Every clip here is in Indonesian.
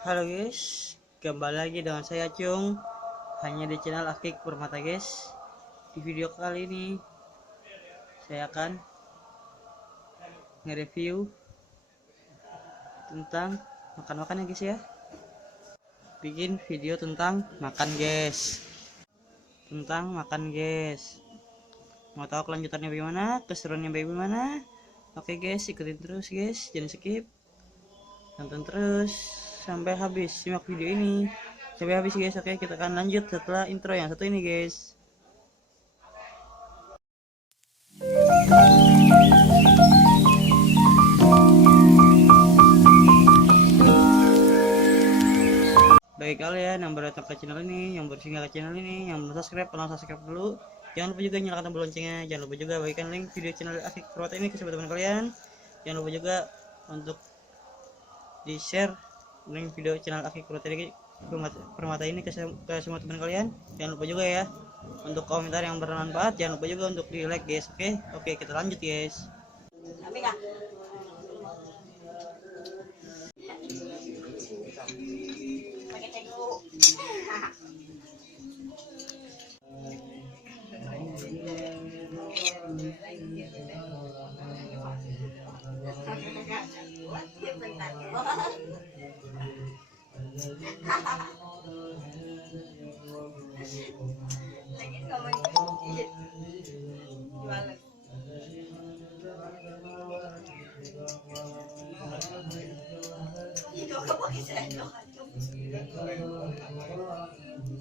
Halo guys, kembali lagi dengan saya Cung, hanya di channel Akik Permata guys. Di video kali ini saya akan nge-review tentang makan-makan ya guys ya. Bikin video tentang makan guys. Mau tahu kelanjutannya bagaimana, keseruannya bagaimana? Oke guys, ikutin terus guys, jangan skip. Tonton terus sampai habis, simak video ini sampai habis guys. Oke, kita akan lanjut setelah intro yang satu ini guys. Bagi kalian yang baru datang ke channel ini, yang baru singgah ke channel ini, yang belum subscribe, tolong subscribe dulu. Jangan lupa juga nyalakan tombol loncengnya. Jangan lupa juga bagikan link video channel Akik Permata ini ke teman-teman kalian. Jangan lupa juga untuk di share link video channel Akik Permata ini ke semua teman kalian. Jangan lupa juga ya untuk komentar yang bermanfaat. Jangan lupa juga untuk di like guys. Oke, kita lanjut guys.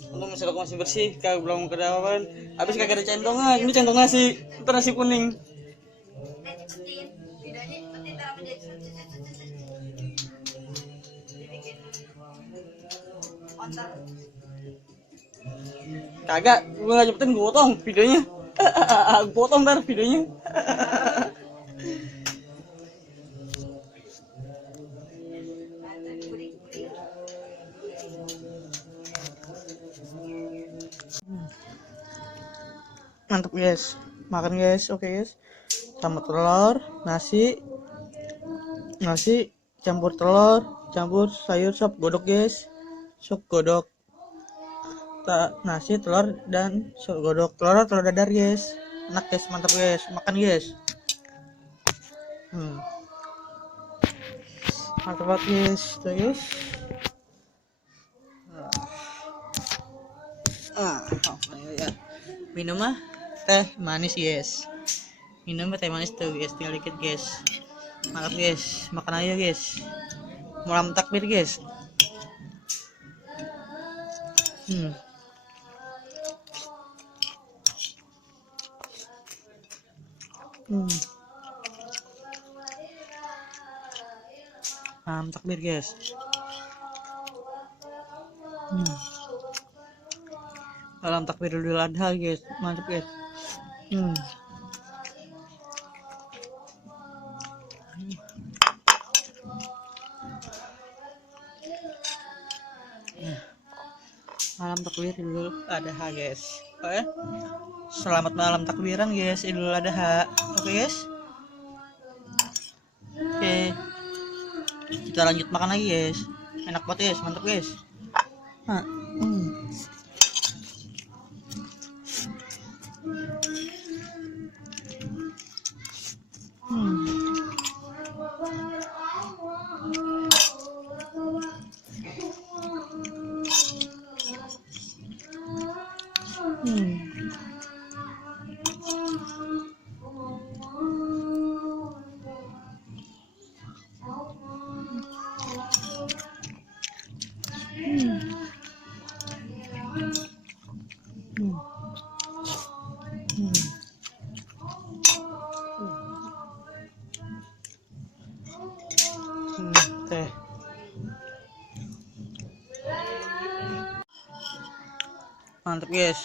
Untung masih masih bersih, kagak belum kedawan. Habis kagak ada centongan. Ini centong nasi, itu nasi kuning. Kagak, gua nggak nyebutin, gua potong videonya. Gua potong ntar videonya. Mantap guys, makan guys. Oke guys, sama telur, nasi campur telur, campur sayur sop godok guys. Sop godok, nasi, telur, dan sop godok. Telur dadar guys. Enak guys, mantap guys. Makan guys. Mantap banget guys. Tuh guys. Ya. Minum teh manis guys. Teh manis tuh guys, tinggal dikit guys. Mantap guys, makan aja guys. Malam takbir guys. Malam takbir guys. Malam takbir Idul Adha guys, mantap guys. Malam takbir Idul Adha guys. Oke. Selamat malam takbiran guys, Idul Adha. Oke guys. Oke. Kita lanjut makan lagi guys. Enak banget guys, mantap guys. Teh mantap guys.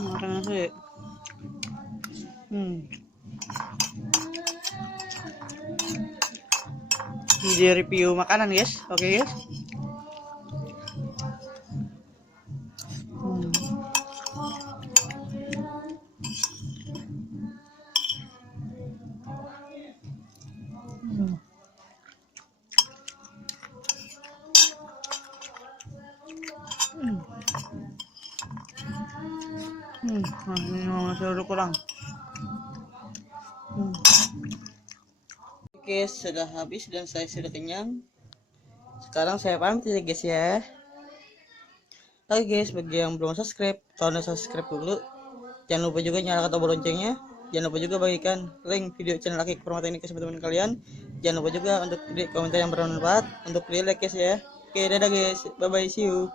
Makan nasi. Video review makanan guys. Oke guys. Ini masih ada kurang. Oke, sudah habis dan saya sudah kenyang. Sekarang saya pamit ya guys ya. Oke guys, bagi yang belum subscribe, tolong subscribe dulu. Jangan lupa juga nyalakan tombol loncengnya. Jangan lupa juga bagikan link video channel Aki Permata ini ke teman-teman kalian. Jangan lupa juga untuk komentar yang bermanfaat, untuk like guys ya. Oke, dadah guys, bye bye, see you.